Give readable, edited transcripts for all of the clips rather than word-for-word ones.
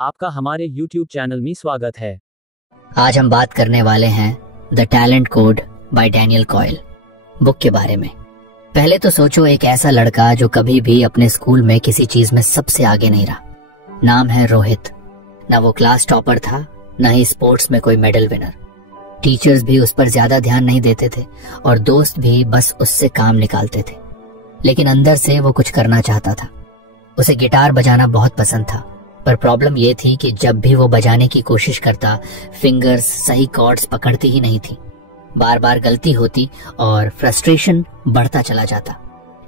आपका हमारे YouTube channel में स्वागत है। आज हम बात करने वाले हैं the talent code bye Daniel coil book के बारे में। पहले तो सोचो, एक ऐसा लड़का जो कभी भी अपने स्कूल में किसी चीज में सबसे आगे नहीं रहा। नाम है रोहित। ना वो क्लास टॉपर था, ना ही स्पोर्ट्स में कोई मेडल विनर। टीचर्स भी उस पर ज्यादा ध्यान नहीं देते थे और दोस्त भी बस उससे काम निकालते थे। लेकिन अंदर से वो कुछ करना चाहता था। उसे गिटार बजाना बहुत पसंद था, पर प्रॉब्लम ये थी कि जब भी वो बजाने की कोशिश करता, फिंगर्स सही कॉर्ड्स पकड़ती ही नहीं थी। बार बार गलती होती और फ्रस्ट्रेशन बढ़ता चला जाता।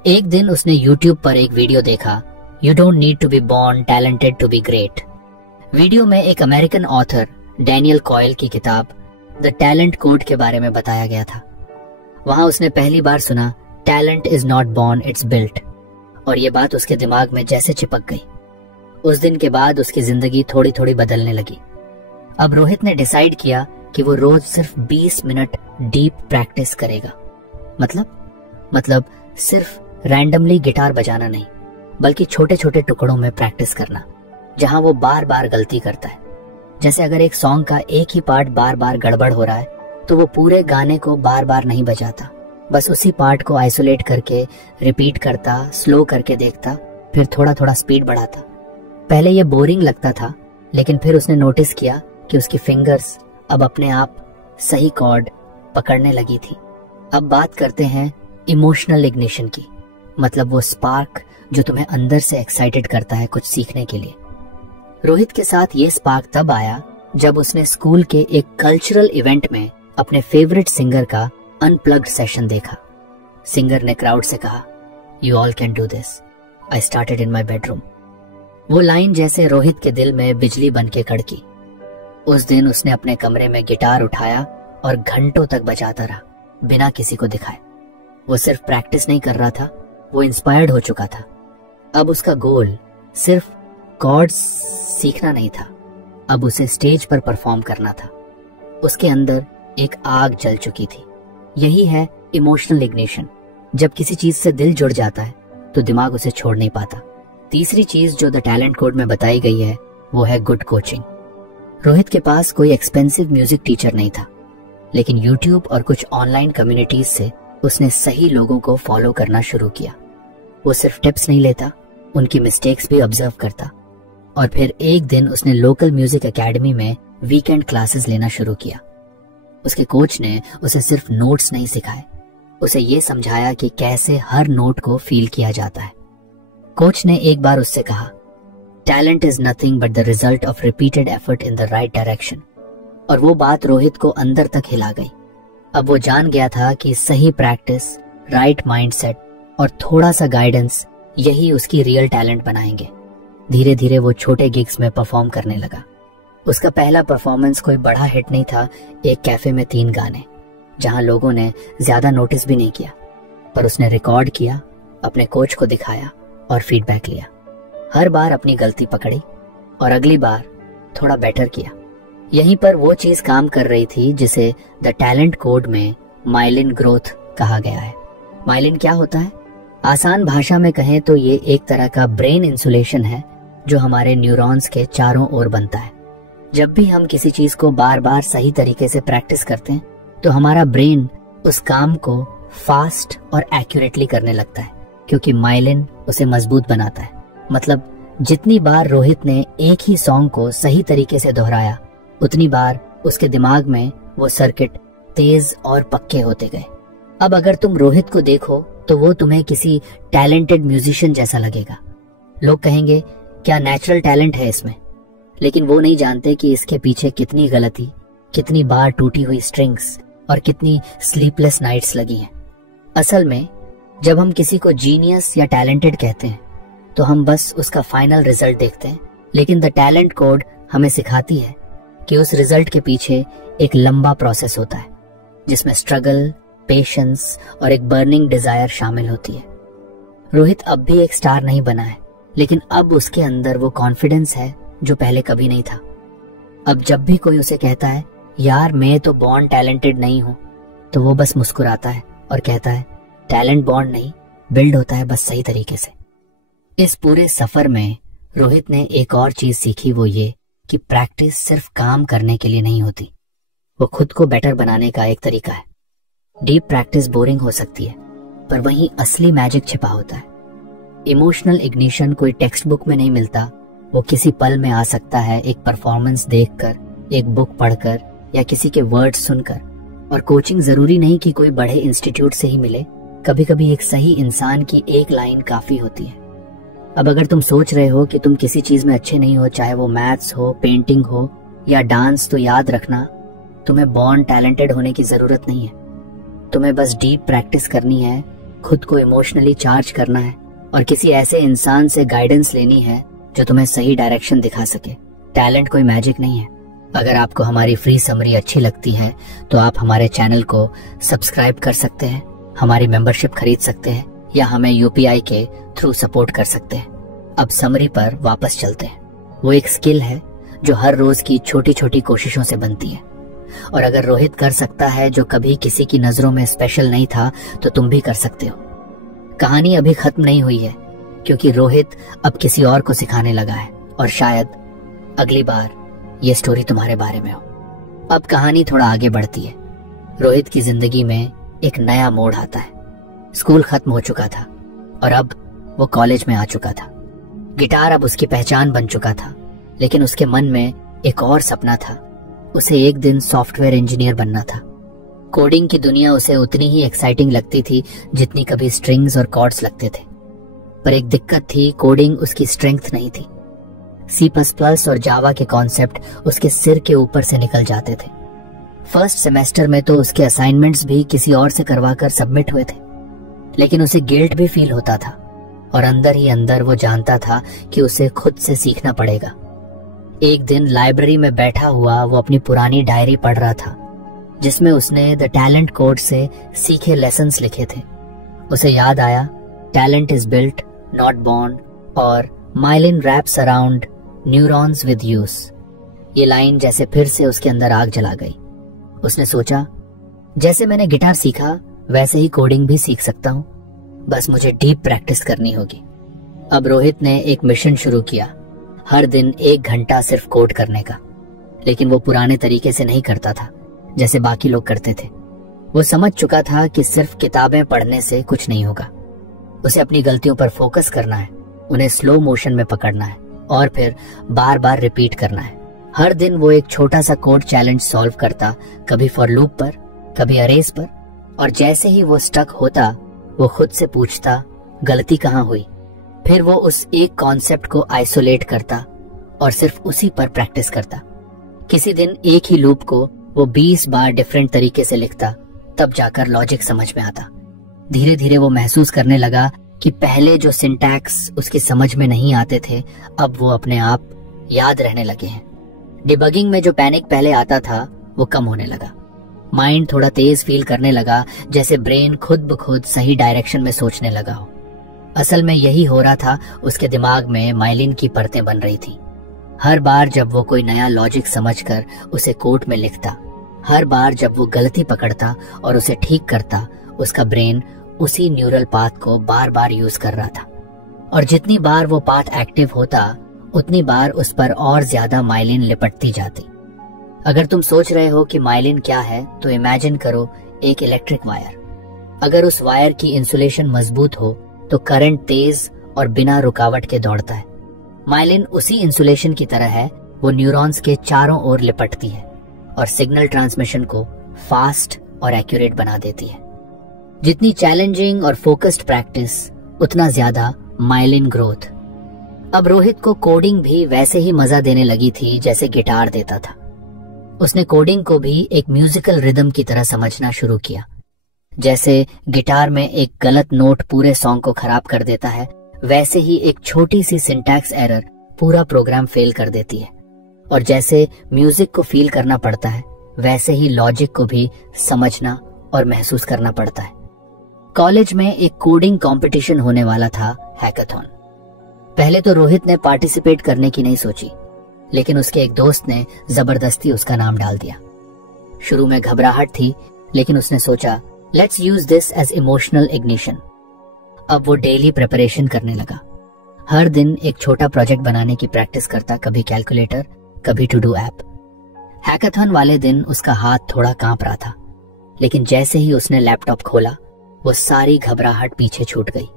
एक दिन उसने YouTube पर एक वीडियो देखा, you don't need to be born talented to be great. Video में एक अमेरिकन ऑथर डैनियल कॉयल की किताब द टैलेंट कोड के बारे में बताया गया था। वहां उसने पहली बार सुना, talent is not born, it's built, और ये बात उसके दिमाग में जैसे चिपक गई। उस दिन के बाद उसकी जिंदगी थोड़ी थोड़ी बदलने लगी। अब रोहित ने डिसाइड किया कि वो रोज सिर्फ 20 मिनट डीप प्रैक्टिस करेगा। मतलब सिर्फ रैंडमली गिटार बजाना नहीं, बल्कि छोटे छोटे टुकड़ों में प्रैक्टिस करना, जहां वो बार बार गलती करता है। जैसे अगर एक सॉन्ग का एक ही पार्ट बार बार गड़बड़ हो रहा है, तो वो पूरे गाने को बार बार नहीं बजाता, बस उसी पार्ट को आइसोलेट करके रिपीट करता, स्लो करके देखता, फिर थोड़ा थोड़ा स्पीड बढ़ाता। पहले ये बोरिंग लगता था, लेकिन फिर उसने नोटिस किया कि उसकी फिंगर्स अब अपने आप सही कॉर्ड पकड़ने लगी थी। अब बात करते हैं इमोशनल इग्निशन की, मतलब वो स्पार्क जो तुम्हें अंदर से एक्साइटेड करता है कुछ सीखने के लिए। रोहित के साथ ये स्पार्क तब आया जब उसने स्कूल के एक कल्चरल इवेंट में अपने फेवरेट सिंगर का अनप्लग्ड सेशन देखा। सिंगर ने क्राउड से कहा, you all can do this, I started in my bedroom. वो लाइन जैसे रोहित के दिल में बिजली बन के कड़की। उस दिन उसने अपने कमरे में गिटार उठाया और घंटों तक बजाता रहा, बिना किसी को दिखाए। वो सिर्फ प्रैक्टिस नहीं कर रहा था, वो इंस्पायर्ड हो चुका था। अब उसका गोल सिर्फ कॉर्ड्स सीखना नहीं था, अब उसे स्टेज पर परफॉर्म करना था। उसके अंदर एक आग जल चुकी थी। यही है इमोशनल इग्निशन। जब किसी चीज से दिल जुड़ जाता है तो दिमाग उसे छोड़ नहीं पाता। तीसरी चीज जो द टैलेंट कोड में बताई गई है वो है गुड कोचिंग। रोहित के पास कोई एक्सपेंसिव म्यूजिक टीचर नहीं था, लेकिन YouTube और कुछ ऑनलाइन कम्युनिटीज से उसने सही लोगों को फॉलो करना शुरू किया। वो सिर्फ टिप्स नहीं लेता, उनकी मिस्टेक्स भी ऑब्जर्व करता। और फिर एक दिन उसने लोकल म्यूजिक एकेडमी में वीकेंड क्लासेस लेना शुरू किया। उसके कोच ने उसे सिर्फ नोट्स नहीं सिखाए, उसे ये समझाया कि कैसे हर नोट को फील किया जाता है। कोच ने एक बार उससे कहा, talent is nothing but the result of repeated effort in the right direction. और वो बात रोहित को अंदर तक हिला गई। अब वो जान गया था कि सही प्रैक्टिस, राइट माइंडसेट और थोड़ा सा गाइडेंस, यही उसकी रियल टैलेंट बनाएंगे। धीरे धीरे वो छोटे गिग्स में परफॉर्म करने लगा। उसका पहला परफॉर्मेंस कोई बड़ा हिट नहीं था, एक कैफे में 3 गाने, जहां लोगों ने ज्यादा नोटिस भी नहीं किया। पर उसने रिकॉर्ड किया, अपने कोच को दिखाया और फीडबैक लिया। हर बार अपनी गलती पकड़ी और अगली बार थोड़ा बेटर किया। यहीं पर वो चीज काम कर रही थी जिसे द टैलेंट कोड में माइलिन ग्रोथ कहा गया है। माइलिन क्या होता है? आसान भाषा में कहें तो ये एक तरह का ब्रेन इंसुलेशन है जो हमारे न्यूरॉन्स के चारों ओर बनता है। जब भी हम किसी चीज को बार बार सही तरीके से प्रैक्टिस करते हैं तो हमारा ब्रेन उस काम को फास्ट और एक्यूरेटली करने लगता है, क्योंकि माइलिन उसे मजबूत बनाता है। मतलब जितनी बार रोहित ने एक ही सॉन्ग को सही तरीके से दोहराया, उतनी बार उसके दिमाग में वो सर्किट तेज और पक्के होते गए। अब अगर तुम रोहित को देखो तो वो तुम्हें किसी टैलेंटेड म्यूजिशियन जैसा लगेगा। लोग कहेंगे, क्या नेचुरल टैलेंट है इसमें? लेकिन वो नहीं जानते कि इसके पीछे कितनी गलती, कितनी बार टूटी हुई स्ट्रिंग्स और कितनी स्लीपलेस नाइट्स लगी हैं। असल में जब हम किसी को जीनियस या टैलेंटेड कहते हैं तो हम बस उसका फाइनल रिजल्ट देखते हैं, लेकिन द टैलेंट कोड हमें सिखाती है कि उस रिजल्ट के पीछे एक लंबा प्रोसेस होता है, जिसमें स्ट्रगल, पेशेंस और एक बर्निंग डिजायर शामिल होती है। रोहित अब भी एक स्टार नहीं बना है, लेकिन अब उसके अंदर वो कॉन्फिडेंस है जो पहले कभी नहीं था। अब जब भी कोई उसे कहता है, यार मैं तो बॉर्न टैलेंटेड नहीं हूं, तो वो बस मुस्कुराता है और कहता है, टैलेंट बॉर्न नहीं, बिल्ड होता है बस सही तरीके से। इस पूरे सफर में रोहित ने एक और चीज सीखी, वो ये कि प्रैक्टिस सिर्फ काम करने के लिए नहीं होती, वो खुद को बेटर बनाने का एक तरीका है। डीप प्रैक्टिस बोरिंग हो सकती है, पर वहीं असली मैजिक छिपा होता है। इमोशनल इग्निशन कोई टेक्स्ट बुक में नहीं मिलता, वो किसी पल में आ सकता है, एक परफॉर्मेंस देखकर, एक बुक पढ़कर या किसी के वर्ड्स सुनकर। और कोचिंग जरूरी नहीं कि कोई बड़े इंस्टीट्यूट से ही मिले, कभी कभी एक सही इंसान की एक लाइन काफी होती है। अब अगर तुम सोच रहे हो कि तुम किसी चीज में अच्छे नहीं हो, चाहे वो मैथ्स हो, पेंटिंग हो या डांस, तो याद रखना, तुम्हें बॉर्न टैलेंटेड होने की जरूरत नहीं है। तुम्हें बस डीप प्रैक्टिस करनी है, खुद को इमोशनली चार्ज करना है और किसी ऐसे इंसान से गाइडेंस लेनी है जो तुम्हें सही डायरेक्शन दिखा सके। टैलेंट कोई मैजिक नहीं है। अगर आपको हमारी फ्री समरी अच्छी लगती है तो आप हमारे चैनल को सब्सक्राइब कर सकते हैं, हमारी मेंबरशिप खरीद सकते हैं या हमें यूपीआई के थ्रू सपोर्ट कर सकते हैं। अब समरी पर वापस चलते हैं। वो एक स्किल है जो हर रोज की छोटी छोटी कोशिशों से बनती है, और अगर रोहित कर सकता है जो कभी किसी की नजरों में स्पेशल नहीं था, तो तुम भी कर सकते हो। कहानी अभी खत्म नहीं हुई है, क्योंकि रोहित अब किसी और को सिखाने लगा है, और शायद अगली बार ये स्टोरी तुम्हारे बारे में हो। अब कहानी थोड़ा आगे बढ़ती है। रोहित की जिंदगी में एक नया मोड़ आता है। स्कूल खत्म हो चुका था और अब वो कॉलेज में आ चुका था। गिटार अब उसकी पहचान बन चुका था, लेकिन उसके मन में एक और सपना था। उसे एक दिन सॉफ्टवेयर इंजीनियर बनना था। कोडिंग की दुनिया उसे उतनी ही एक्साइटिंग लगती थी जितनी कभी स्ट्रिंग्स और कॉर्ड्स लगते थे। पर एक दिक्कत थी, कोडिंग उसकी स्ट्रेंथ नहीं थी। C++ और जावा के कॉन्सेप्ट उसके सिर के ऊपर से निकल जाते थे। फर्स्ट सेमेस्टर में तो उसके असाइनमेंट्स भी किसी और से करवाकर सबमिट हुए थे, लेकिन उसे गिल्ट भी फील होता था और अंदर ही अंदर वो जानता था कि उसे खुद से सीखना पड़ेगा। एक दिन लाइब्रेरी में बैठा हुआ वो अपनी पुरानी डायरी पढ़ रहा था, जिसमें उसने द टैलेंट कोड से सीखे लेसन्स लिखे थे। उसे याद आया, talent is built not born, और myelin wraps around neurons with use. ये लाइन जैसे फिर से उसके अंदर आग जला गई। उसने सोचा, जैसे मैंने गिटार सीखा वैसे ही कोडिंग भी सीख सकता हूँ, बस मुझे डीप प्रैक्टिस करनी होगी। अब रोहित ने एक मिशन शुरू किया, हर दिन 1 घंटा सिर्फ कोड करने का। लेकिन वो पुराने तरीके से नहीं करता था जैसे बाकी लोग करते थे। वो समझ चुका था कि सिर्फ किताबें पढ़ने से कुछ नहीं होगा। उसे अपनी गलतियों पर फोकस करना है, उन्हें स्लो मोशन में पकड़ना है और फिर बार बार रिपीट करना है। हर दिन वो एक छोटा सा कोड चैलेंज सॉल्व करता, कभी फॉर लूप पर, कभी अरेज पर, और जैसे ही वो स्टक होता वो खुद से पूछता गलती कहाँ हुई। फिर वो उस एक कॉन्सेप्ट को आइसोलेट करता और सिर्फ उसी पर प्रैक्टिस करता। किसी दिन एक ही लूप को वो 20 बार डिफरेंट तरीके से लिखता, तब जाकर लॉजिक समझ में आता। धीरे धीरे वो महसूस करने लगा कि पहले जो सिंटैक्स उसकी समझ में नहीं आते थे, अब वो अपने आप याद रहने लगे हैं। डिबगिंग में जो पैनिक पहले आता था वो कम होने लगा। माइंड थोड़ा तेज फील करने लगा, जैसे ब्रेन खुद ब खुद सही डायरेक्शन में सोचने लगा हो। असल में यही हो रहा था, उसके दिमाग में माइलिन की परतें बन रही थी। हर बार जब वो कोई नया लॉजिक समझकर उसे कोड में लिखता, हर बार जब वो गलती पकड़ता और उसे ठीक करता, उसका ब्रेन उसी न्यूरल पाथ को बार बार यूज कर रहा था। और जितनी बार वो पाथ एक्टिव होता, उतनी बार उस पर और ज्यादा माइलिन लिपटती जाती। अगर तुम सोच रहे हो कि माइलिन क्या है, तो इमेजिन करो एक इलेक्ट्रिक वायर। अगर उस वायर की इंसुलेशन मजबूत हो तो करंट तेज और बिना रुकावट के दौड़ता है। माइलिन उसी इंसुलेशन की तरह है, वो न्यूरॉन्स के चारों ओर लिपटती है और सिग्नल ट्रांसमिशन को फास्ट और एक्यूरेट बना देती है। जितनी चैलेंजिंग और फोकस्ड प्रैक्टिस, उतना ज्यादा माइलिन ग्रोथ। अब रोहित को कोडिंग भी वैसे ही मजा देने लगी थी जैसे गिटार देता था। उसने कोडिंग को भी एक म्यूजिकल रिदम की तरह समझना शुरू किया। जैसे गिटार में एक गलत नोट पूरे सॉन्ग को खराब कर देता है, वैसे ही एक छोटी सी सिंटैक्स एरर पूरा प्रोग्राम फेल कर देती है। और जैसे म्यूजिक को फील करना पड़ता है, वैसे ही लॉजिक को भी समझना और महसूस करना पड़ता है। कॉलेज में एक कोडिंग कंपटीशन होने वाला था, हैकाथॉन। पहले तो रोहित ने पार्टिसिपेट करने की नहीं सोची, लेकिन उसके एक दोस्त ने जबरदस्ती उसका नाम डाल दिया। शुरू में घबराहट थी, लेकिन उसने सोचा, let's use this as emotional ignition. अब वो डेली प्रिपरेशन करने लगा। हर दिन एक छोटा प्रोजेक्ट बनाने की प्रैक्टिस करता, कभी कैलकुलेटर, कभी टू डू ऐप। हैकाथॉन वाले दिन उसका हाथ थोड़ा कांप रहा था, लेकिन जैसे ही उसने लैपटॉप खोला वो सारी घबराहट पीछे छूट गई।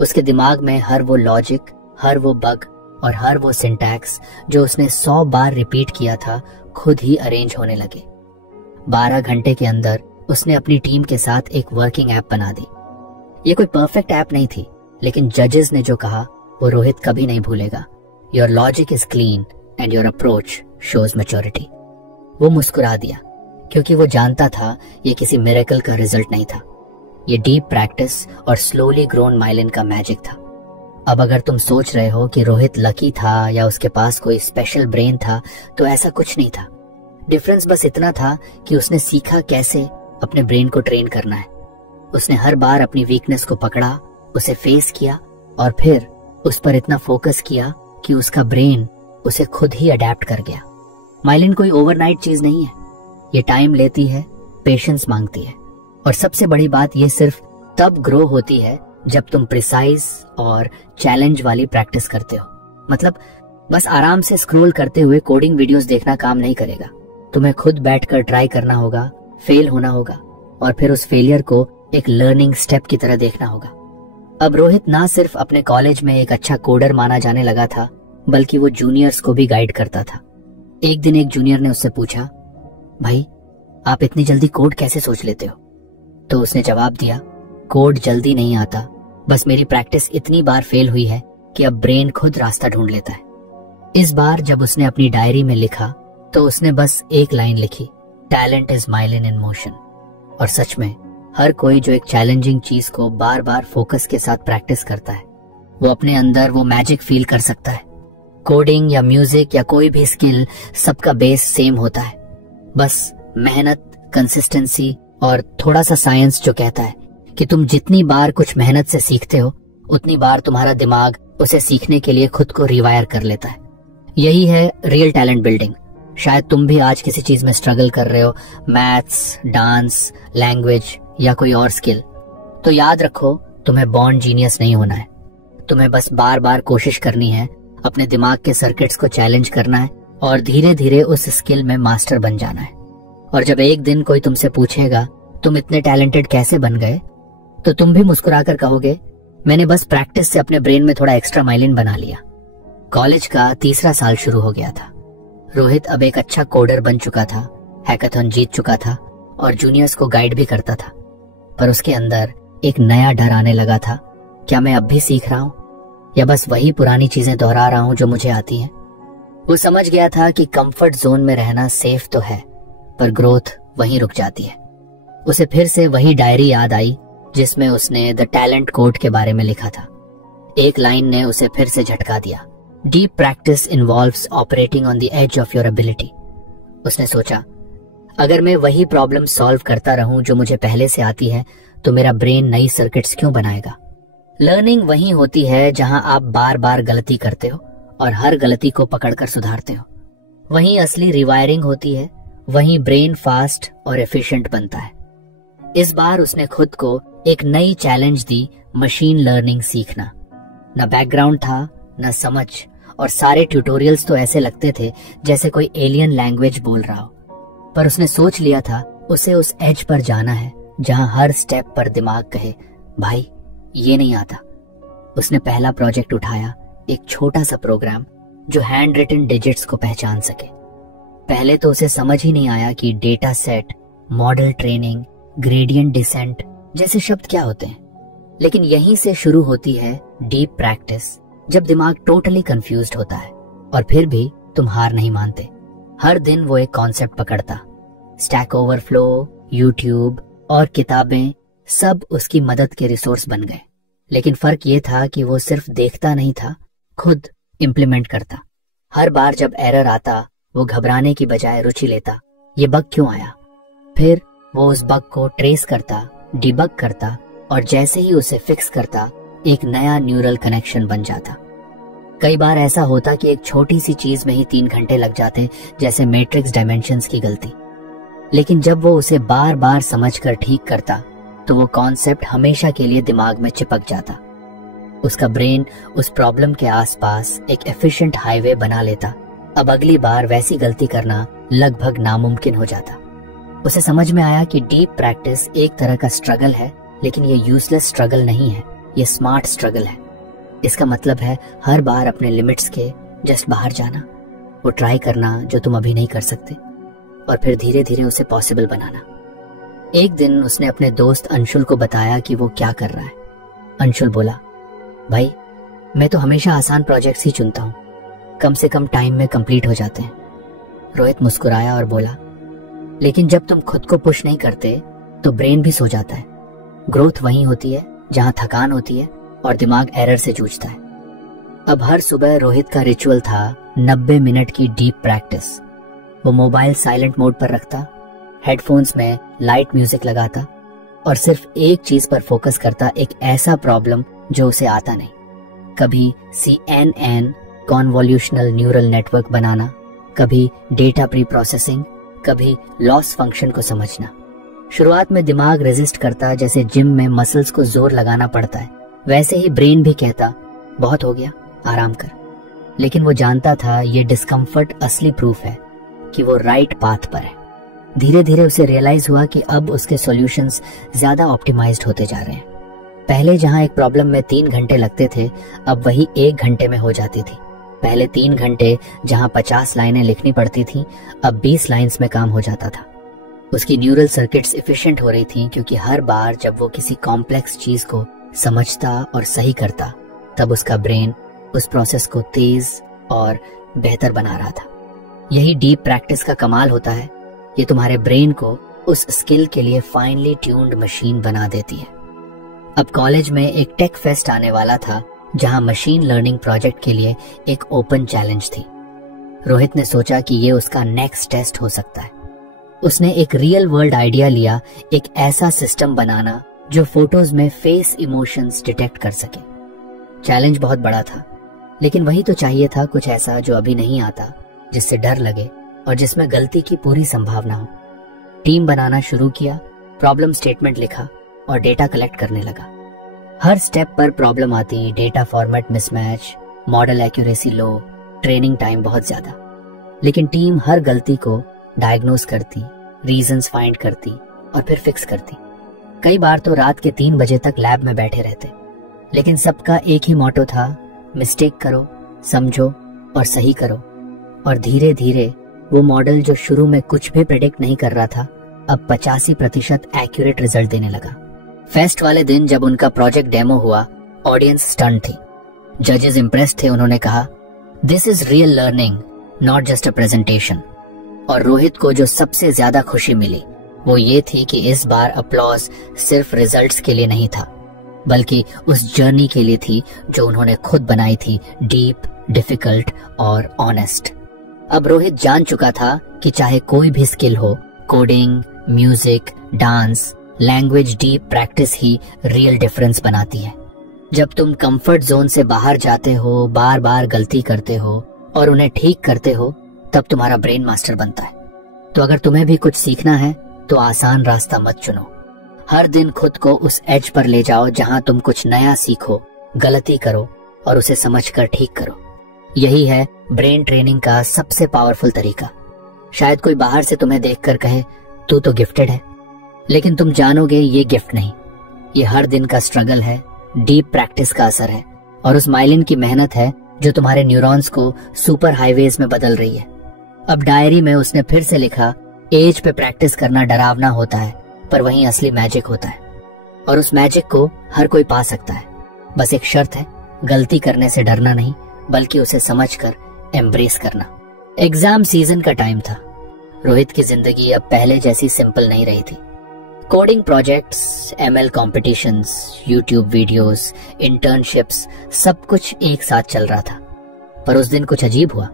उसके दिमाग में हर वो लॉजिक, हर वो बग और हर वो सिंटैक्स जो उसने 100 बार रिपीट किया था खुद ही अरेंज होने लगे। 12 घंटे के अंदर उसने अपनी टीम के साथ एक वर्किंग ऐप बना दी। ये कोई परफेक्ट ऐप नहीं थी, लेकिन जजेस ने जो कहा वो रोहित कभी नहीं भूलेगा। Your logic is clean and your approach shows maturity. वो मुस्कुरा दिया, क्योंकि वो जानता था ये किसी मिरेकल का रिजल्ट नहीं था। ये डीप प्रैक्टिस और स्लोली ग्रोन माइलिन का मैजिक था। अब अगर तुम सोच रहे हो कि रोहित लकी था या उसके पास कोई स्पेशल ब्रेन था, तो ऐसा कुछ नहीं था। डिफरेंस बस इतना था कि उसने सीखा कैसे अपने ब्रेन को ट्रेन करना है। उसने हर बार अपनी वीकनेस को पकड़ा, उसे फेस किया और फिर उस पर इतना फोकस किया कि उसका ब्रेन उसे खुद ही अडेप्ट कर गया। माइलिन कोई ओवरनाइट चीज नहीं है। ये टाइम लेती है, पेशेंस मांगती है, और सबसे बड़ी बात ये सिर्फ तब ग्रो होती है जब तुम प्रिसाइज और चैलेंज वाली प्रैक्टिस करते हो। मतलब बस आराम से स्क्रॉल करते हुए कोडिंग वीडियोस देखना काम नहीं करेगा। तुम्हें खुद बैठकर ट्राई करना होगा, फेल होना होगा और फिर उस फेलियर को एक लर्निंग स्टेप की तरह देखना होगा। अब रोहित ना सिर्फ अपने कॉलेज में एक अच्छा कोडर माना जाने लगा था, बल्कि वो जूनियर्स को भी गाइड करता था। एक दिन एक जूनियर ने उससे पूछा, भाई आप इतनी जल्दी कोड कैसे सोच लेते हो? तो उसने जवाब दिया, कोड जल्दी नहीं आता, बस मेरी प्रैक्टिस इतनी बार फेल हुई है कि अब ब्रेन खुद रास्ता ढूंढ लेता है। इस बार जब उसने अपनी डायरी में लिखा तो उसने बस एक लाइन लिखी, talent is myelin in motion. और सच में हर कोई जो एक चैलेंजिंग चीज को बार बार फोकस के साथ प्रैक्टिस करता है, वो अपने अंदर वो मैजिक फील कर सकता है। कोडिंग या म्यूजिक या कोई भी स्किल, सबका बेस सेम होता है। बस मेहनत, कंसिस्टेंसी और थोड़ा सा साइंस जो कहता है कि तुम जितनी बार कुछ मेहनत से सीखते हो, उतनी बार तुम्हारा दिमाग उसे सीखने के लिए खुद को रिवायर कर लेता है। यही है रियल टैलेंट बिल्डिंग। शायद तुम भी आज किसी चीज में स्ट्रगल कर रहे हो, मैथ्स, डांस, लैंग्वेज या कोई और स्किल, तो याद रखो तुम्हें बॉर्न जीनियस नहीं होना है। तुम्हें बस बार बार कोशिश करनी है, अपने दिमाग के सर्किट्स को चैलेंज करना है और धीरे धीरे उस स्किल में मास्टर बन जाना है। और जब एक दिन कोई तुमसे पूछेगा तुम इतने टैलेंटेड कैसे बन गए, तो तुम भी मुस्कुराकर कहोगे, मैंने बस प्रैक्टिस से अपने ब्रेन में थोड़ा एक्स्ट्रा माइलिन बना लिया। कॉलेज का 3रा साल शुरू हो गया था। रोहित अब एक अच्छा कोडर बन चुका था, हैकाथॉन जीत चुका था और जूनियर्स को गाइड भी करता था। पर उसके अंदर एक नया डर आने लगा था, क्या मैं अब भी सीख रहा हूँ या बस वही पुरानी चीजें दोहरा रहा हूँ जो मुझे आती हैं। वो समझ गया था कि कंफर्ट जोन में रहना सेफ तो है, पर ग्रोथ वहीं रुक जाती है। उसे फिर से वही डायरी याद आई जिसमें उसने द टैलेंट कोड के बारे में लिखा था। एक लाइन ने उसे फिर से झटका दिया, deep practice involves operating on the edge of your ability. उसने सोचा, अगर मैं वही प्रॉब्लम सॉल्व करता रहूं जो मुझे पहले से आती है, तो मेरा ब्रेन नई सर्किट्स क्यों बनाएगा। लर्निंग वहीं होती है जहां आप बार बार गलती करते हो और हर गलती को पकड़कर सुधारते हो। वहीं असली रिवायरिंग होती है, वहीं ब्रेन फास्ट और एफिशिएंट बनता है। इस बार उसने खुद को एक नई चैलेंज दी, मशीन लर्निंग सीखना। न बैकग्राउंड था, न समझ, और सारे ट्यूटोरियल्स तो ऐसे लगते थे जैसे कोई एलियन लैंग्वेज बोल रहा हो। पर उसने सोच लिया था उसे उस एज पर जाना है जहां हर स्टेप पर दिमाग कहे, भाई ये नहीं आता। उसने पहला प्रोजेक्ट उठाया, एक छोटा सा प्रोग्राम जो हैंड रिटन डिजिट्स को पहचान सके। पहले तो उसे समझ ही नहीं आया कि data set, model training, gradient descent जैसे शब्द क्या होते हैं। लेकिन यहीं से शुरू होती है डीप प्रैक्टिस, जब दिमाग टोटली कंफ्यूज्ड होता है। और फिर भी तुम हार नहीं मानते। हर दिन वो एक कॉन्सेप्ट पकड़ता। स्टैक ओवरफ्लो, यूट्यूब और किताबें सब उसकी मदद के रिसोर्स बन गए। लेकिन फर्क ये था कि वो सिर्फ देखता नहीं था, खुद इम्प्लीमेंट करता। हर बार जब एरर आता वो घबराने की बजाय रुचि लेता, ये बग क्यों आया। फिर वो उस बग को ट्रेस करता, डिबग करता और जैसे ही उसे फिक्स करता, एक नया न्यूरल कनेक्शन बन जाता। कई बार ऐसा होता कि एक छोटी सी चीज में ही 3 घंटे लग जाते, जैसे मैट्रिक्स डायमेंशंस की गलती। लेकिन जब वो उसे बार बार समझकर ठीक करता, तो वो कॉन्सेप्ट हमेशा के लिए दिमाग में चिपक जाता। उसका ब्रेन उस प्रॉब्लम के आसपास एक एफिशिएंट हाईवे बना लेता अब अगली बार वैसी गलती करना लगभग नामुमकिन हो जाता। उसे समझ में आया कि डीप प्रैक्टिस एक तरह का स्ट्रगल है, लेकिन ये यूजलेस स्ट्रगल नहीं है, ये स्मार्ट स्ट्रगल है। इसका मतलब है हर बार अपने लिमिट्स के जस्ट बाहर जाना, वो ट्राई करना जो तुम अभी नहीं कर सकते, और फिर धीरे धीरे उसे पॉसिबल बनाना। एक दिन उसने अपने दोस्त अंशुल को बताया कि वो क्या कर रहा है। अंशुल बोला, भाई मैं तो हमेशा आसान प्रोजेक्ट्स ही चुनता हूँ, कम से कम टाइम में कंप्लीट हो जाते हैं। रोहित मुस्कुराया और बोला, लेकिन जब तुम खुद को पुश नहीं करते तो ब्रेन भी सो जाता है। ग्रोथ वहीं होती है जहां थकान होती है और दिमाग एरर से जूझता है। अब हर सुबह रोहित का रिचुअल था 90 मिनट की डीप प्रैक्टिस। वो मोबाइल साइलेंट मोड पर रखता, हेडफोन्स में लाइट म्यूजिक लगाता और सिर्फ एक चीज पर फोकस करता, एक ऐसा प्रॉब्लम जो उसे आता नहीं। कभी CNN कॉन्वोल्यूशनल न्यूरल नेटवर्क बनाना, कभी डेटा प्री प्रोसेसिंग, कभी लॉस फंक्शन को समझना। शुरुआत में दिमाग रेजिस्ट करता, जैसे जिम में मसल्स को जोर लगाना पड़ता है, वैसे ही ब्रेन भी कहता बहुत हो गया, आराम कर। लेकिन वो जानता था ये डिस्कम्फर्ट असली प्रूफ है कि वो राइट पाथ पर है। धीरे धीरे उसे रियलाइज हुआ कि अब उसके सॉल्यूशंस ज्यादा ऑप्टिमाइज्ड होते जा रहे हैं। पहले जहां एक प्रॉब्लम में 3 घंटे लगते थे, अब वही 1 घंटे में हो जाती थी। पहले 3 घंटे जहां 50 लाइनें लिखनी पड़ती थीं, अब 20 लाइन्स में काम हो जाता था। उसकी न्यूरल सर्किट्स एफिशिएंट हो रही थीं, क्योंकि हर बार जब वो किसी कॉम्प्लेक्स चीज को समझता और सही करता, तब उसका ब्रेन उस प्रोसेस को तेज और बेहतर बना रहा था। यही डीप प्रैक्टिस का कमाल होता है, ये तुम्हारे ब्रेन को उस स्किल के लिए फाइनली ट्यून्ड मशीन बना देती है। अब कॉलेज में एक टेक फेस्ट आने वाला था, जहां मशीन लर्निंग प्रोजेक्ट के लिए एक ओपन चैलेंज थी। रोहित ने सोचा कि ये उसका नेक्स्ट टेस्ट हो सकता है। उसने एक रियल वर्ल्ड आइडिया लिया, एक ऐसा सिस्टम बनाना जो फोटोज में फेस इमोशंस डिटेक्ट कर सके। चैलेंज बहुत बड़ा था, लेकिन वही तो चाहिए था, कुछ ऐसा जो अभी नहीं आता, जिससे डर लगे और जिसमें गलती की पूरी संभावना हो। टीम बनाना शुरू किया, प्रॉब्लम स्टेटमेंट लिखा और डेटा कलेक्ट करने लगा। हर स्टेप पर प्रॉब्लम आती, data format mismatch, model accuracy low, training time बहुत ज्यादा। लेकिन टीम हर गलती को डायग्नोस करती, रीजंस फाइंड करती और फिर फिक्स करती। कई बार तो रात के 3 बजे तक लैब में बैठे रहते, लेकिन सबका एक ही मोटो था, मिस्टेक करो, समझो और सही करो। और धीरे धीरे वो मॉडल जो शुरू में कुछ भी प्रेडिक्ट नहीं कर रहा था, अब 85% एक्यूरेट रिजल्ट देने लगा। फेस्ट वाले दिन जब उनका प्रोजेक्ट डेमो हुआ, ऑडियंस स्टन थी। जजेस इम्प्रेस्ड थे, उन्होंने कहा, this is real learning, not just a presentation. और रोहित को जो सबसे ज्यादा खुशी मिली वो ये थी कि इस बार अपलॉज सिर्फ रिजल्ट्स के लिए नहीं था, बल्कि उस जर्नी के लिए थी जो उन्होंने खुद बनाई थी, डीप, डिफिकल्ट और ऑनेस्ट। अब रोहित जान चुका था कि चाहे कोई भी स्किल हो, coding, music, dance, language, deep practice ही रियल डिफरेंस बनाती है। जब तुम कंफर्ट जोन से बाहर जाते हो, बार बार गलती करते हो और उन्हें ठीक करते हो, तब तुम्हारा ब्रेन मास्टर बनता है। तो अगर तुम्हें भी कुछ सीखना है तो आसान रास्ता मत चुनो। हर दिन खुद को उस एज पर ले जाओ जहां तुम कुछ नया सीखो, गलती करो और उसे समझकर ठीक करो। यही है ब्रेन ट्रेनिंग का सबसे पावरफुल तरीका। शायद कोई बाहर से तुम्हें देखकर कहे तू तो गिफ्टेड है, लेकिन तुम जानोगे ये गिफ्ट नहीं, ये हर दिन का स्ट्रगल है, डीप प्रैक्टिस का असर है और उस माइलिन की मेहनत है जो तुम्हारे न्यूरॉन्स को सुपर हाईवेज में बदल रही है। अब डायरी में उसने फिर से लिखा, एज पे प्रैक्टिस करना डरावना होता है, पर वहीं असली मैजिक होता है और उस मैजिक को हर कोई पा सकता है। बस एक शर्त है, गलती करने से डरना नहीं, बल्कि उसे समझकर एम्ब्रेस करना। एग्जाम सीजन का टाइम था। रोहित की जिंदगी अब पहले जैसी सिंपल नहीं रही थी। Coding projects, ML competitions, YouTube videos, internships, सब कुछ एक साथ चल रहा था। पर उस दिन कुछ अजीब हुआ।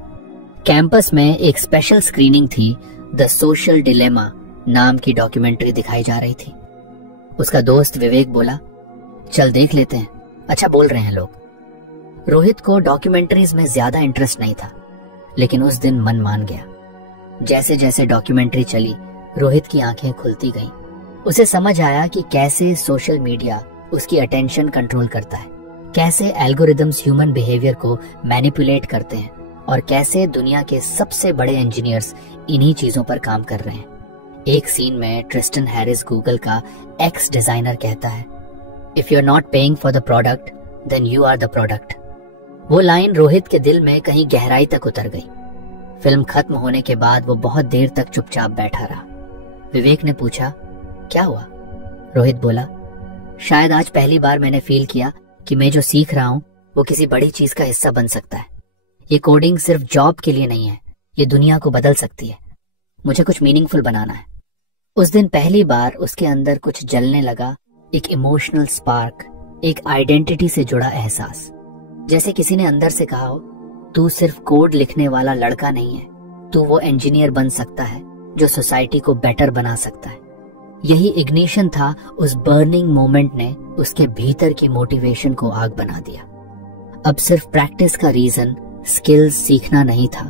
कैंपस में एक स्पेशल स्क्रीनिंग थी, द सोशल डिलेमा नाम की डॉक्यूमेंट्री दिखाई जा रही थी। उसका दोस्त विवेक बोला, चल देख लेते हैं, अच्छा बोल रहे हैं लोग। रोहित को डॉक्यूमेंट्रीज में ज्यादा इंटरेस्ट नहीं था, लेकिन उस दिन मन मान गया। जैसे जैसे डॉक्यूमेंट्री चली, रोहित की आंखें खुलती गईं। उसे समझ आया कि कैसे सोशल मीडिया उसकी अटेंशन कंट्रोल करता है, कैसे एल्गोरिदम्स ह्यूमन बिहेवियर को मैनिपुलेट करते हैं और कैसे दुनिया के सबसे बड़े इंजीनियर्स इन्हीं चीजों पर काम कर रहे हैं। एक सीन में ट्रिस्टन हैरिस गूगल का एक्स डिजाइनर कहता है, if you are not paying for the product then you are the product. वो लाइन रोहित के दिल में कहीं गहराई तक उतर गई। फिल्म खत्म होने के बाद वो बहुत देर तक चुपचाप बैठा रहा। विवेक ने पूछा, क्या हुआ? रोहित बोला, शायद आज पहली बार मैंने फील किया कि मैं जो सीख रहा हूं वो किसी बड़ी चीज का हिस्सा बन सकता है। ये कोडिंग सिर्फ जॉब के लिए नहीं है, ये दुनिया को बदल सकती है। मुझे कुछ मीनिंगफुल बनाना है। उस दिन पहली बार उसके अंदर कुछ जलने लगा, एक इमोशनल स्पार्क, एक आइडेंटिटी से जुड़ा एहसास। जैसे किसी ने अंदर से कहा हो, तू सिर्फ कोड लिखने वाला लड़का नहीं है, तू वो इंजीनियर बन सकता है जो सोसाइटी को बेटर बना सकता है। यही इग्निशन था। उस बर्निंग मोमेंट ने उसके भीतर की मोटिवेशन को आग बना दिया। अब सिर्फ प्रैक्टिस का रीजन स्किल्स सीखना नहीं था,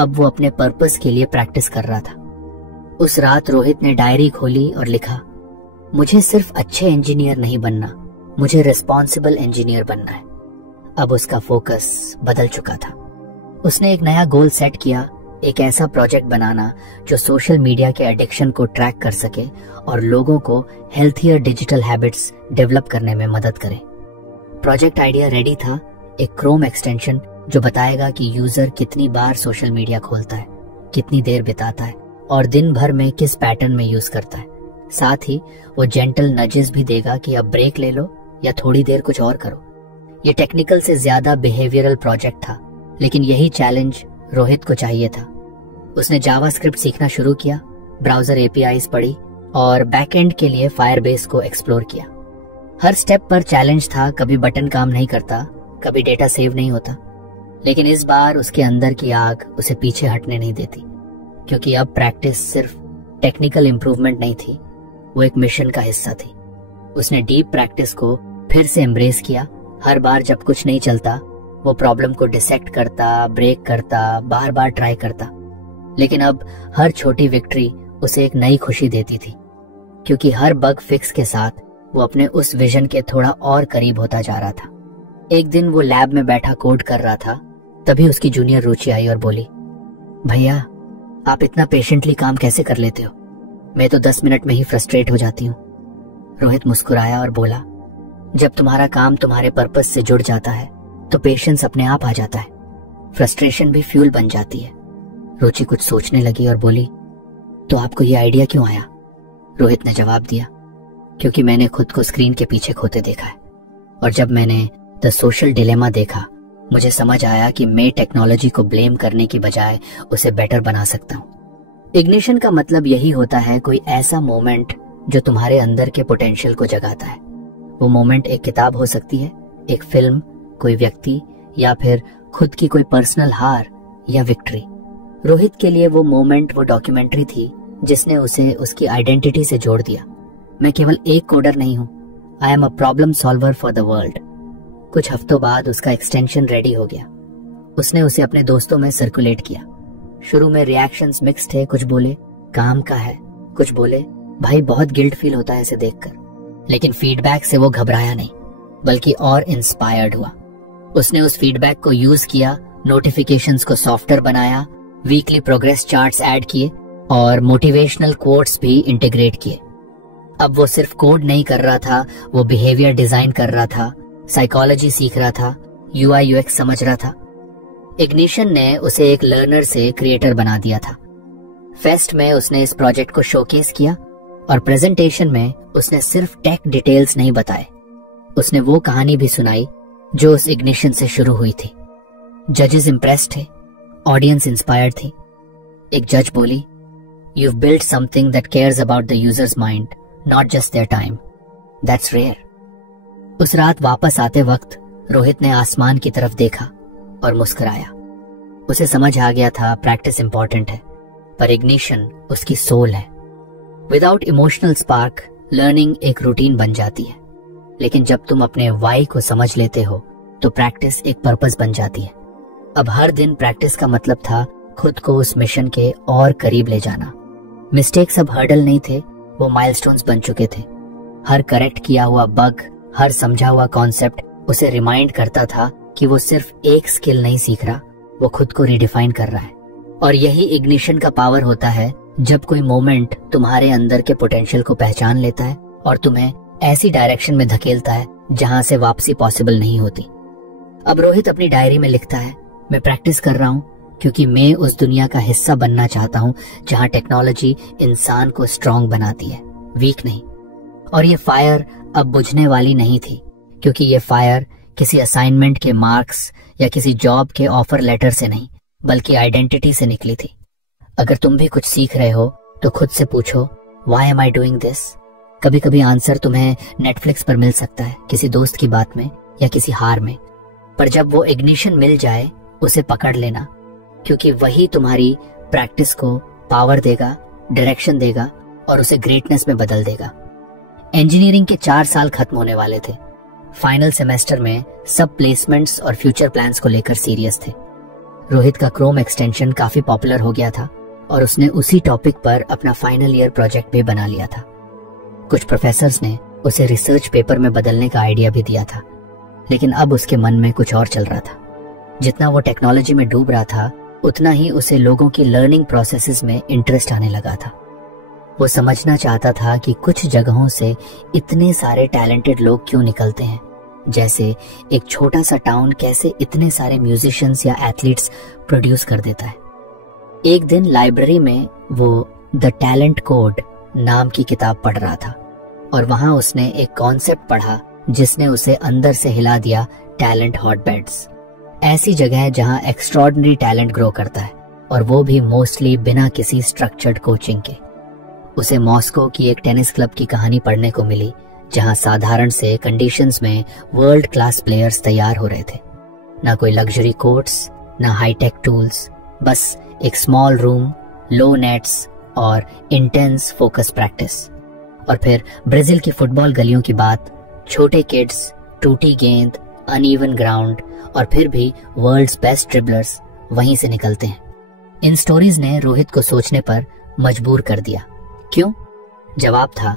अब वो अपने पर्पस के लिए प्रैक्टिस कर रहा था। उस रात रोहित ने डायरी खोली और लिखा, मुझे सिर्फ अच्छे इंजीनियर नहीं बनना, मुझे रिस्पॉन्सिबल इंजीनियर बनना है। अब उसका फोकस बदल चुका था। उसने एक नया गोल सेट किया, एक ऐसा प्रोजेक्ट बनाना जो सोशल मीडिया के एडिक्शन को ट्रैक कर सके और लोगों को हेल्थियर डिजिटल हैबिट्स डेवलप करने में मदद करे। प्रोजेक्ट आइडिया रेडी था, एक क्रोम एक्सटेंशन जो बताएगा कि यूजर कितनी बार सोशल मीडिया खोलता है, कितनी देर बिताता है और दिन भर में किस पैटर्न में यूज करता है। साथ ही वो जेंटल नजेस भी देगा कि अब ब्रेक ले लो या थोड़ी देर कुछ और करो। ये टेक्निकल से ज्यादा बिहेवियरल प्रोजेक्ट था, लेकिन यही चैलेंज रोहित को चाहिए था। उसने जावास्क्रिप्ट सीखना शुरू किया, ब्राउजर एपीआईज पढ़ी और बैकएंड के लिए फायरबेस को एक्सप्लोर किया। हर स्टेप पर चैलेंज था, कभी बटन काम नहीं करता, कभी डेटा सेव नहीं होता, लेकिन इस बार उसके अंदर की आग उसे पीछे हटने नहीं देती, क्योंकि अब प्रैक्टिस सिर्फ टेक्निकल इंप्रूवमेंट नहीं थी, वो एक मिशन का हिस्सा थी। उसने डीप प्रैक्टिस को फिर से एम्ब्रेस किया। हर बार जब कुछ नहीं चलता, वो प्रॉब्लम को डिसेक्ट करता, ब्रेक करता, बार बार ट्राई करता। लेकिन अब हर छोटी विक्ट्री उसे एक नई खुशी देती थी, क्योंकि हर बग फिक्स के साथ वो अपने उस विजन के थोड़ा और करीब होता जा रहा था। एक दिन वो लैब में बैठा कोड कर रहा था, तभी उसकी जूनियर रुचि आई और बोली, भैया आप इतना पेशेंटली काम कैसे कर लेते हो? मैं तो 10 मिनट में ही फ्रस्ट्रेट हो जाती हूँ। रोहित मुस्कुराया और बोला, जब तुम्हारा काम तुम्हारे पर्पस से जुड़ जाता है तो पेशेंस अपने आप आ जाता है, फ्रस्ट्रेशन भी फ्यूल बन जाती है। रुचि कुछ सोचने लगी और बोली, तो आपको ये आइडिया क्यों आया? रोहित ने जवाब दिया, क्योंकि मैंने खुद को स्क्रीन के पीछे खोते देखा है, और जब मैंने द सोशल डिलेमा देखा, मुझे समझ आया कि मैं टेक्नोलॉजी को ब्लेम करने की बजाय उसे बेटर बना सकता हूँ। इग्निशन का मतलब यही होता है, कोई ऐसा मोमेंट जो तुम्हारे अंदर के पोटेंशियल को जगाता है। वो मोमेंट एक किताब हो सकती है, एक फिल्म, कोई व्यक्ति, या फिर खुद की कोई पर्सनल हार या विक्ट्री। रोहित के लिए वो मोमेंट वो डॉक्यूमेंट्री थी जिसने उसे उसकी आइडेंटिटी से जोड़ दिया। मैं केवल एक कोडर नहीं हूँ, I am a problem solver for the world. कुछ हफ्तों बाद उसका एक्सटेंशन रेडी हो गया। उसने उसे अपने दोस्तों में सर्कुलेट किया। शुरू में रिएक्शंस मिक्स थे, कुछ बोले काम का है, कुछ बोले भाई बहुत गिल्ट फील होता है इसे देखकर। लेकिन फीडबैक से वो घबराया नहीं, बल्कि और इंस्पायर्ड हुआ। उसने उस फीडबैक को यूज किया, नोटिफिकेशंस को सॉफ्टवेयर बनाया, वीकली प्रोग्रेस चार्ट्स ऐड किए और मोटिवेशनल कोट्स भी इंटीग्रेट किए। अब वो सिर्फ कोड नहीं कर रहा था, वो बिहेवियर डिजाइन कर रहा था, साइकोलॉजी सीख रहा था, यूआई यूएक्स समझ रहा था। इग्निशन ने उसे एक लर्नर से क्रिएटर बना दिया था। फेस्ट में उसने इस प्रोजेक्ट को शोकेस किया और प्रेजेंटेशन में उसने सिर्फ टेक डिटेल्स नहीं बताए, उसने वो कहानी भी सुनाई जो उस इग्निशन से शुरू हुई थी। जजेस इंप्रेस्ड थे, ऑडियंस इंस्पायर्ड थी। एक जज बोली, "You've built something that cares about the user's mind, not just their time. That's rare." उस रात वापस आते वक्त रोहित ने आसमान की तरफ देखा और मुस्कुराया। उसे समझ आ गया था प्रैक्टिस इंपॉर्टेंट है, पर इग्निशन उसकी सोल है। विदाउट इमोशनल स्पार्क लर्निंग एक रूटीन बन जाती है, लेकिन जब तुम अपने वाई को समझ लेते हो तो प्रैक्टिस एक पर्पस बन जाती है। अब हर दिन प्रैक्टिस का मतलब था खुद को उस मिशन के और करीब ले जाना। मिस्टेक्स अब हर्डल नहीं थे, वो माइलस्टोन्स बन चुके थे। हर करेक्ट किया हुआ बग, हर समझा हुआ कॉन्सेप्ट उसे रिमाइंड करता था कि वो सिर्फ एक स्किल नहीं सीख रहा, वो खुद को रिडिफाइन कर रहा है। और यही इग्निशन का पावर होता है, जब कोई मोमेंट तुम्हारे अंदर के पोटेंशियल को पहचान लेता है और तुम्हें ऐसी डायरेक्शन में धकेलता है जहां से वापसी पॉसिबल नहीं होती। अब रोहित अपनी डायरी में लिखता है, मैं प्रैक्टिस कर रहा हूँ क्योंकि मैं उस दुनिया का हिस्सा बनना चाहता हूँ जहां टेक्नोलॉजी इंसान को स्ट्रांग बनाती है, वीक नहीं। और ये फायर अब बुझने वाली नहीं थी, क्योंकि ये फायर किसी असाइनमेंट के मार्क्स या किसी जॉब के ऑफर लेटर से नहीं, बल्कि आइडेंटिटी से निकली थी। अगर तुम भी कुछ सीख रहे हो तो खुद से पूछो, why am I doing this? कभी कभी आंसर तुम्हें नेटफ्लिक्स पर मिल सकता है, किसी दोस्त की बात में या किसी हार में, पर जब वो इग्निशन मिल जाए उसे पकड़ लेना, क्योंकि वही तुम्हारी प्रैक्टिस को पावर देगा, डायरेक्शन देगा और उसे ग्रेटनेस में बदल देगा। इंजीनियरिंग के 4 साल खत्म होने वाले थे। फाइनल सेमेस्टर में सब प्लेसमेंट्स और फ्यूचर प्लान्स को लेकर सीरियस थे। रोहित का क्रोम एक्सटेंशन काफी पॉपुलर हो गया था और उसने उसी टॉपिक पर अपना फाइनल ईयर प्रोजेक्ट भी बना लिया था। कुछ प्रोफेसर्स ने उसे रिसर्च पेपर में बदलने का आइडिया भी दिया था, लेकिन अब उसके मन में कुछ और चल रहा था। जितना वो टेक्नोलॉजी में डूब रहा था, उतना ही उसे लोगों की लर्निंग प्रोसेसेस में इंटरेस्ट आने लगा था। वो समझना चाहता था कि कुछ जगहों से इतने सारे टैलेंटेड लोग क्यों निकलते हैं, जैसे एक छोटा सा टाउन कैसे इतने सारे म्यूजिशियंस या एथलीट्स प्रोड्यूस कर देता है। एक दिन लाइब्रेरी में वो द टैलेंट कोड नाम की किताब पढ़ रहा था और वहां उसने एक कॉन्सेप्ट पढ़ा जिसने उसे अंदर से हिला दिया, टैलेंट हॉटबेड्स। ऐसी जगह जहां एक्स्ट्रॉर्डिनरी टैलेंट ग्रो करता है, और वो भी मोस्टली बिना किसी स्ट्रक्चर्ड कोचिंग के। उसे मॉस्को की एक टेनिस क्लब की कहानी पढ़ने को मिली, जहां साधारण से कंडीशंस में वर्ल्ड क्लास प्लेयर्स तैयार हो रहे थे। ना कोई लग्जरी कोर्ट्स, ना हाईटेक टूल्स, बस एक स्मॉल रूम, लो नेट्स और इंटेंस फोकस प्रैक्टिस। और फिर ब्राजील की फुटबॉल गलियों की बात, छोटे किड्स, टूटी गेंद, अनइवन ग्राउंड और फिर भी वर्ल्ड्स बेस्ट ड्रिबलर्स वहीं से निकलते हैं। इन स्टोरीज ने रोहित को सोचने पर मजबूर कर दिया। क्यों? जवाब था,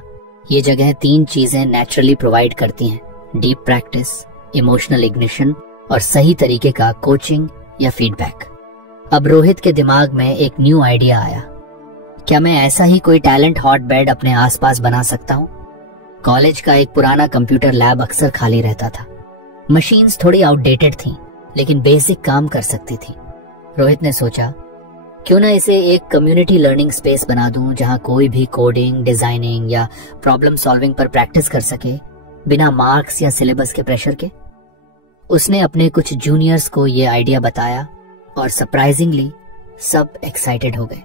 ये जगह 3 चीजें नेचुरली प्रोवाइड करती हैं, डीप प्रैक्टिस, इमोशनल इग्निशन और सही तरीके का कोचिंग या फीडबैक। अब रोहित के दिमाग में एक न्यू आइडिया आया, क्या मैं ऐसा ही कोई टैलेंट हॉटबेड अपने आसपास बना सकता हूँ? कॉलेज का एक पुराना कंप्यूटर लैब अक्सर खाली रहता था। मशीन्स थोड़ी आउटडेटेड थीं, लेकिन बेसिक काम कर सकती थी। रोहित ने सोचा, क्यों ना इसे एक कम्युनिटी लर्निंग स्पेस बना दूं जहां कोई भी कोडिंग, डिजाइनिंग या प्रॉब्लम सॉल्विंग पर प्रैक्टिस कर सके, बिना मार्क्स या सिलेबस के प्रेशर के। उसने अपने कुछ जूनियर्स को ये आइडिया बताया और सरप्राइजिंगली सब एक्साइटेड हो गए।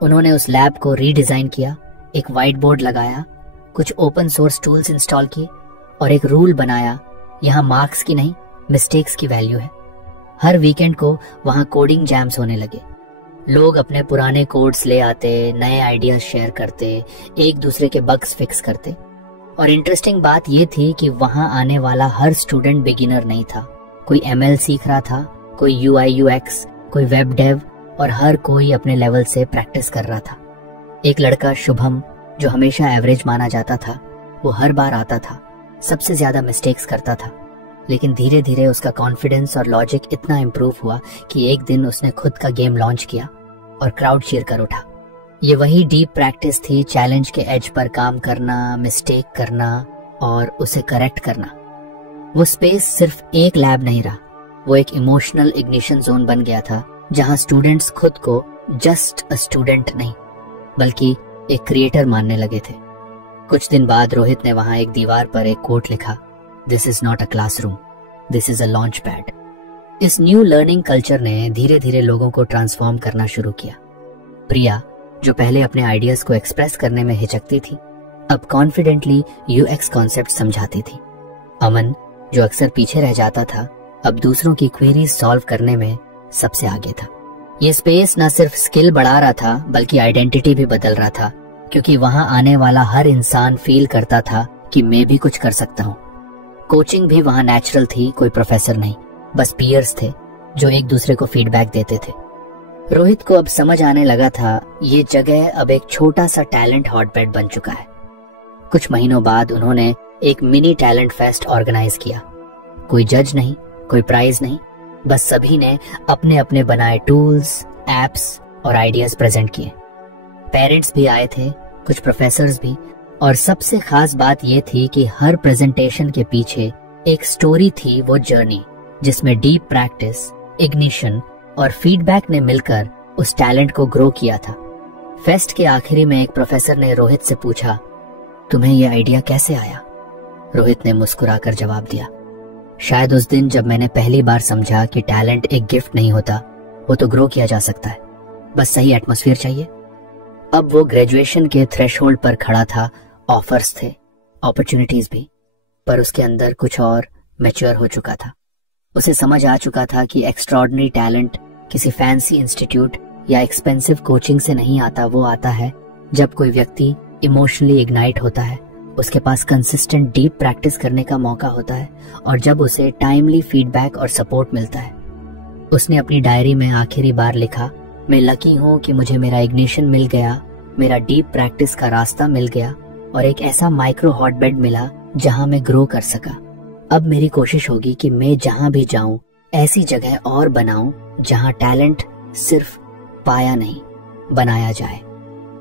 उन्होंने उस लैब को रीडिजाइन किया, एक व्हाइट बोर्ड लगाया, कुछ ओपन सोर्स टूल्स इंस्टॉल किए और एक रूल बनाया, यहाँ मार्क्स की नहीं, मिस्टेक्स की वैल्यू है। हर वीकेंड को वहां कोडिंग जैम्स होने लगे। लोग अपने पुराने कोड्स ले आते, नए आइडियाज शेयर करते, एक दूसरे के बग्स फिक्स करते। और इंटरेस्टिंग बात यह थी कि वहां आने वाला हर स्टूडेंट बिगिनर नहीं था। कोई ML सीख रहा था, कोई UI UX, कोई वेब डेव, और हर कोई अपने लेवल से प्रैक्टिस कर रहा था। एक लड़का शुभम, जो हमेशा एवरेज माना जाता था, वो हर बार आता था, सबसे ज्यादा मिस्टेक्स करता था, लेकिन धीरे धीरे उसका कॉन्फिडेंस और लॉजिक इतना इम्प्रूव हुआ कि एक दिन उसने खुद का गेम लॉन्च किया और क्राउड चीयर कर उठा। ये वही डीप प्रैक्टिस थी, चैलेंज के एज पर काम करना, मिस्टेक करना और उसे करेक्ट करना। वो स्पेस सिर्फ एक लैब नहीं रहा, वो एक इमोशनल इग्निशन जोन बन गया था, जहां स्टूडेंट्स खुद को जस्ट अ स्टूडेंट नहीं, बल्कि एक क्रिएटर मानने लगे थे। कुछ दिन बाद रोहित ने वहां एक दीवार पर एक कोट लिखा, this is not a classroom, this is a launch pad. इस न्यू लर्निंग कल्चर ने धीरे धीरे लोगों को ट्रांसफॉर्म करना शुरू किया। प्रिया, जो पहले अपने आइडियाज को एक्सप्रेस करने में हिचकती थी, अब कॉन्फिडेंटली UX कॉन्सेप्ट समझाती थी। अमन, जो अक्सर पीछे रह जाता था, अब दूसरों की क्वेरीज सॉल्व करने में सबसे आगे था। ये स्पेस न सिर्फ स्किल बढ़ा रहा था, बल्कि आइडेंटिटी भी बदल रहा था, क्योंकि वहां आने वाला हर इंसान फील करता था कि मैं भी कुछ कर सकता हूँ। कोचिंग भी वहां नेचुरल थी, कोई प्रोफेसर नहीं, बस पीयर्स थे जो एक दूसरे को फीडबैक देते थे। रोहित को अब समझ आने लगा था, ये जगह अब एक छोटा सा टैलेंट हॉटबेड बन चुका है। कुछ महीनों बाद उन्होंने एक मिनी टैलेंट फेस्ट ऑर्गेनाइज किया। कोई जज नहीं, कोई प्राइज नहीं, बस सभी ने अपने अपने बनाए टूल्स, एप्स और आइडियाज प्रेजेंट किए। पेरेंट्स भी आए थे, कुछ प्रोफेसर्स भी, और सबसे खास बात यह थी कि हर प्रेजेंटेशन के पीछे एक स्टोरी थी, वो जर्नी जिसमें डीप प्रैक्टिस, इग्निशन और फीडबैक ने मिलकर उस टैलेंट को ग्रो किया था। फेस्ट के आखिरी में एक प्रोफेसर ने रोहित से पूछा, तुम्हें यह आइडिया कैसे आया? रोहित ने मुस्कुराकर जवाब दिया, शायद उस दिन जब मैंने पहली बार समझा कि टैलेंट एक गिफ्ट नहीं होता, वो तो ग्रो किया जा सकता है, बस सही एटमॉस्फेयर चाहिए। अब वो ग्रेजुएशन के थ्रेशोल्ड पर खड़ा था। ऑफर्स थे, अपॉर्चुनिटीज भी, पर उसके अंदर कुछ और मैच्योर हो चुका था। उसे समझ आ चुका था कि एक्स्ट्राऑर्डिनरी टैलेंट किसी फैंसी इंस्टीट्यूट या एक्सपेंसिव कोचिंग से नहीं आता। वो आता है जब कोई व्यक्ति इमोशनली इग्नाइट होता है, उसके पास कंसिस्टेंट डीप प्रैक्टिस करने का मौका होता है और जब उसे टाइमली फीडबैक और सपोर्ट मिलता है। उसने अपनी डायरी में आखिरी बार लिखा, मैं लकी हूं कि मुझे मेरा इग्निशन मिल गया, मेरा डीप प्रैक्टिस का रास्ता मिल गया और एक ऐसा माइक्रो हॉटबेड मिला जहां मैं ग्रो कर सका। अब मेरी कोशिश होगी कि मैं जहां भी जाऊं ऐसी जगह और बनाऊं जहां टैलेंट सिर्फ पाया नहीं, बनाया जाए।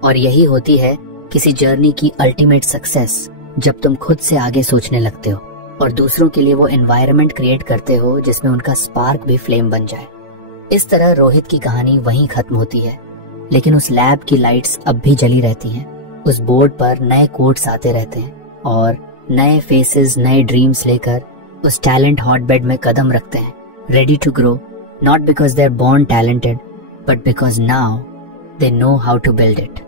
और यही होती है किसी जर्नी की अल्टीमेट सक्सेस, जब तुम खुद से आगे सोचने लगते हो और दूसरों के लिए वो एनवायरनमेंट क्रिएट करते हो जिसमें उनका स्पार्क भी फ्लेम बन जाए। इस तरह रोहित की कहानी वहीं खत्म होती है, लेकिन उस लैब की लाइट्स अब भी जली रहती हैं। उस बोर्ड पर नए कोट्स आते रहते हैं और नए फेसेस नए ड्रीम्स लेकर उस टैलेंट हॉटबेड में कदम रखते हैं, ready to grow, not because they are born talented but because now they know how to build it.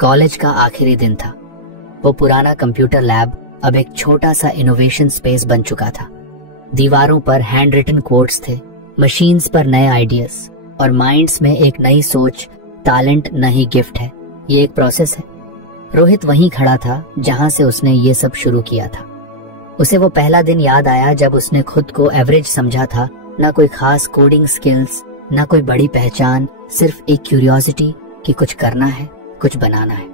College का आखिरी दिन था। वो पुराना कंप्यूटर लैब अब एक छोटा सा इनोवेशन स्पेस बन चुका था। दीवारों पर हैंड रिटन कोट्स थे, मशीन्स पर नए आइडियाज और माइंड्स में एक नई सोच। टैलेंट नहीं गिफ्ट है, ये एक प्रोसेस है। रोहित वहीं खड़ा था जहां से उसने ये सब शुरू किया था। उसे वो पहला दिन याद आया जब उसने खुद को एवरेज समझा था, ना कोई खास कोडिंग स्किल्स, ना कोई बड़ी पहचान, सिर्फ एक क्यूरियोसिटी कि कुछ करना है, कुछ बनाना है।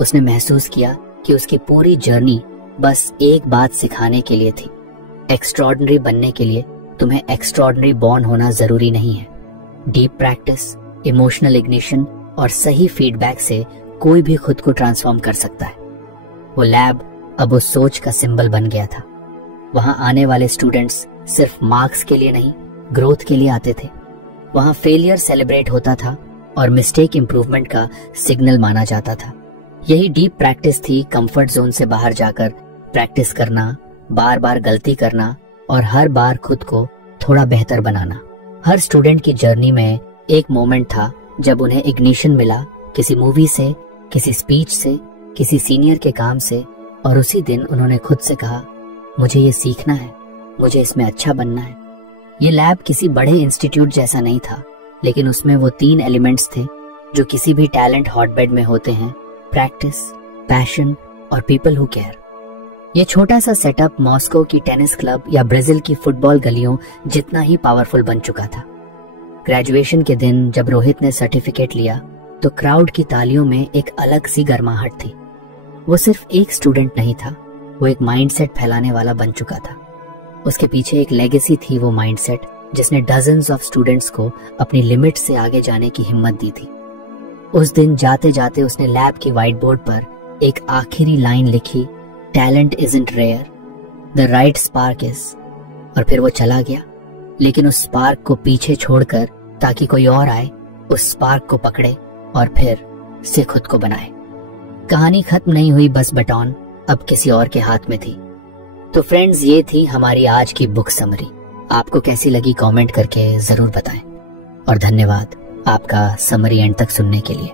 उसने महसूस किया कि उसकी पूरी जर्नी बस एक बात सिखाने के लिए थी, एक्स्ट्राऑर्डिनरी बनने के लिए तुम्हें एक्स्ट्राऑर्डिनरी बॉर्न होना जरूरी नहीं है। डीप प्रैक्टिस, इमोशनल इग्निशन और सही फीडबैक से कोई भी खुद को ट्रांसफॉर्म कर सकता है। वो लैब अब उस सोच का सिंबल बन गया था। वहां आने वाले स्टूडेंट्स सिर्फ मार्क्स के लिए नहीं, ग्रोथ के लिए आते थे। वहां फेलियर सेलिब्रेट होता था और मिस्टेक इंप्रूवमेंट का सिग्नल माना जाता था। यही डीप प्रैक्टिस थी, कंफर्ट जोन से बाहर जाकर प्रैक्टिस करना, बार बार गलती करना और हर बार खुद को थोड़ा बेहतर बनाना। हर स्टूडेंट की जर्नी में एक मोमेंट था जब उन्हें इग्निशन मिला, किसी मूवी से, किसी स्पीच से, किसी सीनियर के काम से, और उसी दिन उन्होंने खुद से कहा, मुझे ये सीखना है, मुझे इसमें अच्छा बनना है। ये लैब किसी बड़े इंस्टीट्यूट जैसा नहीं था, लेकिन उसमें वो 3 एलिमेंट्स थे जो किसी भी टैलेंट हॉटबेड में होते हैं, प्रैक्टिस, पैशन और पीपल हु केयर। ये छोटा सा सेटअप मॉस्को की टेनिस क्लब या ब्राजील की फुटबॉल गलियों जितना ही पावरफुल बन चुका था। ग्रेजुएशन के दिन जब रोहित ने सर्टिफिकेट लिया तो क्राउड की तालियों में एक अलग सी गर्माहट थी। वो सिर्फ एक स्टूडेंट नहीं था, वो एक माइंडसेट फैलाने वाला बन चुका था। उसके पीछे एक लेगेसी थी, वो माइंडसेट जिसने डजन्स ऑफ स्टूडेंट्स को अपनी लिमिट से आगे जाने की हिम्मत दी थी। उस दिन जाते जाते उसने लैब की व्हाइट बोर्ड पर एक आखिरी लाइन लिखी, talent isn't rare, the right spark is. और फिर वो चला गया, लेकिन उस स्पार्क को पीछे छोड़कर ताकि कोई और आए, उस स्पार्क को पकड़े और फिर से खुद को बनाए। कहानी खत्म नहीं हुई, बस बटन अब किसी और के हाथ में थी। तो फ्रेंड्स, ये थी हमारी आज की बुक समरी। आपको कैसी लगी कमेंट करके जरूर बताएं और धन्यवाद आपका समरी एंड तक सुनने के लिए।